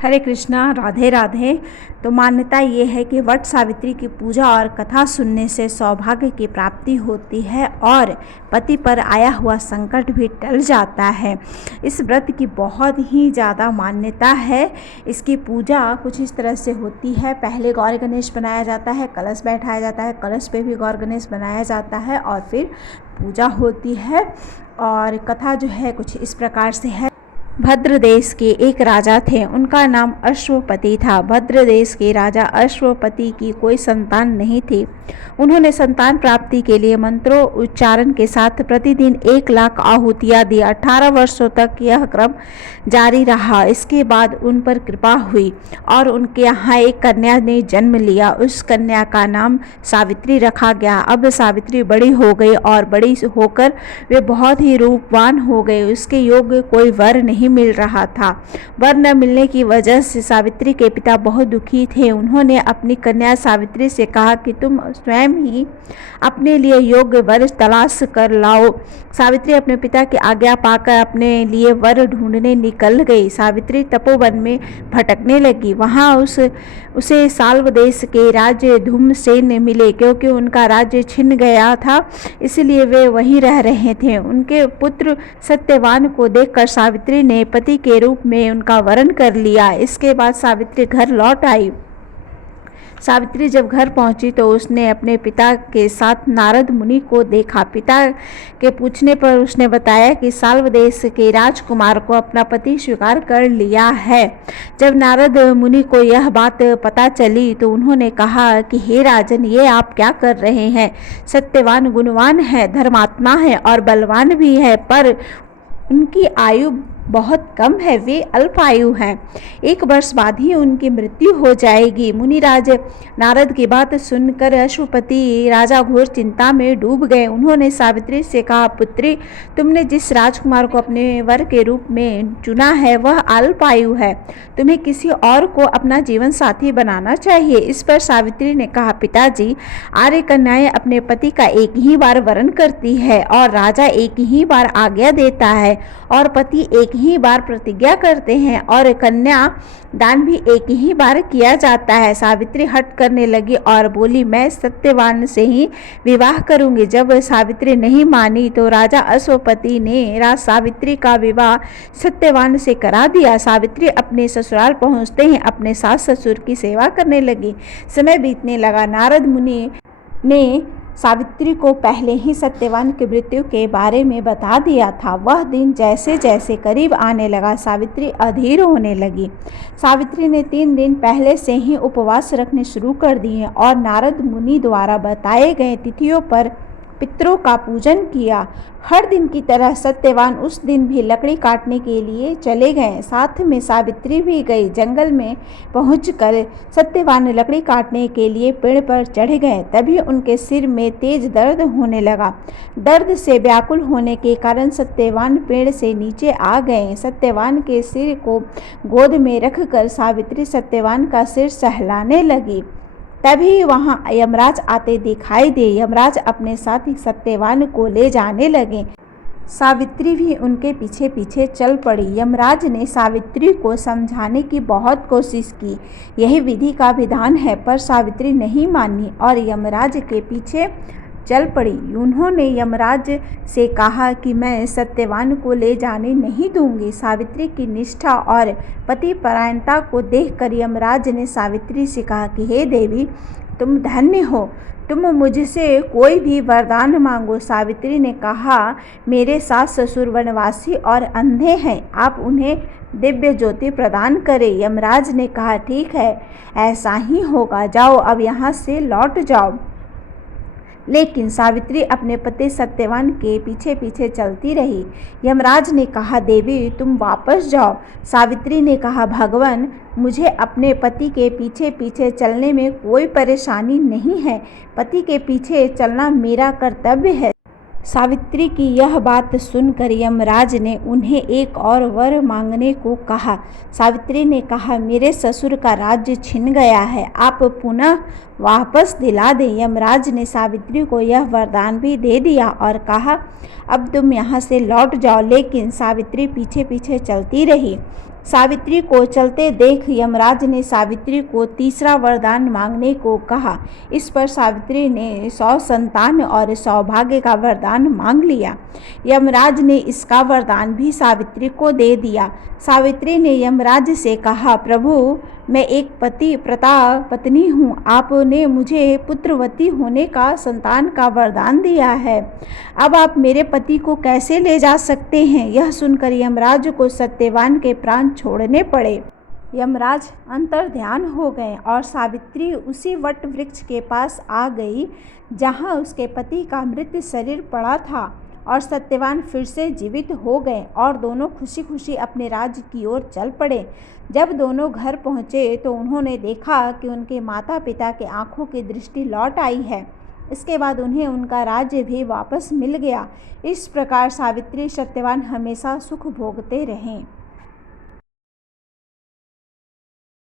हरे कृष्णा, राधे राधे। तो मान्यता ये है कि वट सावित्री की पूजा और कथा सुनने से सौभाग्य की प्राप्ति होती है और पति पर आया हुआ संकट भी टल जाता है। इस व्रत की बहुत ही ज़्यादा मान्यता है। इसकी पूजा कुछ इस तरह से होती है। पहले गौर गणेश बनाया जाता है, कलश बैठाया जाता है, कलश पे भी गौर गणेश बनाया जाता है और फिर पूजा होती है। और कथा जो है कुछ इस प्रकार से है। भद्र देश के एक राजा थे, उनका नाम अश्वपति था। भद्र देश के राजा अश्वपति की कोई संतान नहीं थी। उन्होंने संतान प्राप्ति के लिए मंत्रों उच्चारण के साथ प्रतिदिन 1,00,000 आहुतियाँ दी। 18 वर्षों तक यह क्रम जारी रहा। इसके बाद उन पर कृपा हुई और उनके यहाँ एक कन्या ने जन्म लिया। उस कन्या का नाम सावित्री रखा गया। अब सावित्री बड़ी हो गई और बड़ी होकर वे बहुत ही रूपवान हो गए। उसके योग्य कोई वर नहीं मिल रहा था। वर न मिलने की वजह से सावित्री के पिता बहुत दुखी थे। उन्होंने अपनी कन्या सावित्री से कहा कि तुम स्वयं ही अपने लिए योग्य वर तलाश कर लाओ। सावित्री अपने पिता की आज्ञा पाकर अपने लिए वर ढूंढने निकल गई। सावित्री तपोवन में भटकने लगी। वहां उसे साल्व देश के राज्य धूमसेन मिले। क्योंकि उनका राज्य छिन गया था, इसलिए वे वहीं रह रहे थे। उनके पुत्र सत्यवान को देखकर सावित्री ने पति के रूप में उनका वरण कर लिया। इसके बाद सावित्री घर लौट आई। सावित्री जब घर पहुंची तो उसने अपने पिता के साथ नारद मुनि को देखा। पिता के पूछने पर उसने बताया कि साल्व देश के राजकुमार को अपना पति स्वीकार कर लिया है। जब नारद मुनि को यह बात पता चली तो उन्होंने कहा कि हे राजन, ये आप क्या कर रहे हैं? सत्यवान गुणवान है, धर्मात्मा है और बलवान भी है, पर उनकी आयु बहुत कम है। वे अल्प आयु हैं। 1 वर्ष बाद ही उनकी मृत्यु हो जाएगी। मुनिराज नारद की बात सुनकर अश्वपति राजा घोर चिंता में डूब गए। उन्होंने सावित्री से कहा, पुत्री, तुमने जिस राजकुमार को अपने वर के रूप में चुना है वह अल्प आयु है। तुम्हें किसी और को अपना जीवन साथी बनाना चाहिए। इस पर सावित्री ने कहा, पिताजी, आर्य कन्याएं अपने पति का एक ही बार वरण करती है और राजा एक ही बार आज्ञा देता है और पति एक ही बार प्रतिज्ञा करते हैं और कन्या दान भी एक ही बार किया जाता है। सावित्री हट करने लगी और बोली, मैं सत्यवान से ही विवाह करूंगी। जब सावित्री नहीं मानी तो राजा अश्वपति ने सावित्री का विवाह सत्यवान से करा दिया। सावित्री अपने ससुराल पहुंचते ही अपने सास ससुर की सेवा करने लगी। समय बीतने लगा। नारद मुनि ने सावित्री को पहले ही सत्यवान की मृत्यु के बारे में बता दिया था। वह दिन जैसे जैसे करीब आने लगा, सावित्री अधीर होने लगी। सावित्री ने 3 दिन पहले से ही उपवास रखने शुरू कर दिए और नारद मुनि द्वारा बताए गए तिथियों पर पितरों का पूजन किया। हर दिन की तरह सत्यवान उस दिन भी लकड़ी काटने के लिए चले गए। साथ में सावित्री भी गई। जंगल में पहुंचकर सत्यवान लकड़ी काटने के लिए पेड़ पर चढ़ गए। तभी उनके सिर में तेज दर्द होने लगा। दर्द से व्याकुल होने के कारण सत्यवान पेड़ से नीचे आ गए। सत्यवान के सिर को गोद में रखकर सावित्री सत्यवान का सिर सहलाने लगी। तभी वहां यमराज आते दिखाई दे। यमराज अपने साथ ही सत्यवान को ले जाने लगे। सावित्री भी उनके पीछे पीछे चल पड़ी। यमराज ने सावित्री को समझाने की बहुत कोशिश की। यही विधि का विधान है, पर सावित्री नहीं मानी और यमराज के पीछे चल पड़ी। उन्होंने यमराज से कहा कि मैं सत्यवान को ले जाने नहीं दूंगी। सावित्री की निष्ठा और पति परायणता को देखकर यमराज ने सावित्री से कहा कि हे देवी, तुम धन्य हो, तुम मुझसे कोई भी वरदान मांगो। सावित्री ने कहा, मेरे सास ससुर वनवासी और अंधे हैं, आप उन्हें दिव्य ज्योति प्रदान करें। यमराज ने कहा, ठीक है, ऐसा ही होगा, जाओ अब यहाँ से लौट जाओ। लेकिन सावित्री अपने पति सत्यवान के पीछे पीछे चलती रही। यमराज ने कहा, देवी, तुम वापस जाओ। सावित्री ने कहा, भगवान, मुझे अपने पति के पीछे पीछे चलने में कोई परेशानी नहीं है। पति के पीछे चलना मेरा कर्तव्य है। सावित्री की यह बात सुनकर यमराज ने उन्हें एक और वर मांगने को कहा। सावित्री ने कहा, मेरे ससुर का राज्य छिन गया है, आप पुनः वापस दिला दें। यमराज ने सावित्री को यह वरदान भी दे दिया और कहा, अब तुम यहाँ से लौट जाओ। लेकिन सावित्री पीछे पीछे चलती रही। सावित्री को चलते देख यमराज ने सावित्री को तीसरा वरदान मांगने को कहा। इस पर सावित्री ने 100 संतान और सौभाग्य का वरदान मांग लिया। यमराज ने इसका वरदान भी सावित्री को दे दिया। सावित्री ने यमराज से कहा, प्रभु, मैं एक पतिव्रता पत्नी हूँ। आपने मुझे पुत्रवती होने का, संतान का वरदान दिया है। अब आप मेरे पति को कैसे ले जा सकते हैं? यह सुनकर यमराज को सत्यवान के प्राण छोड़ने पड़े। यमराज अंतर्ध्यान हो गए और सावित्री उसी वट वृक्ष के पास आ गई जहाँ उसके पति का मृत शरीर पड़ा था, और सत्यवान फिर से जीवित हो गए और दोनों खुशी खुशी अपने राज्य की ओर चल पड़े। जब दोनों घर पहुँचे तो उन्होंने देखा कि उनके माता पिता के आंखों की दृष्टि लौट आई है। इसके बाद उन्हें उनका राज्य भी वापस मिल गया। इस प्रकार सावित्री सत्यवान हमेशा सुख भोगते रहें।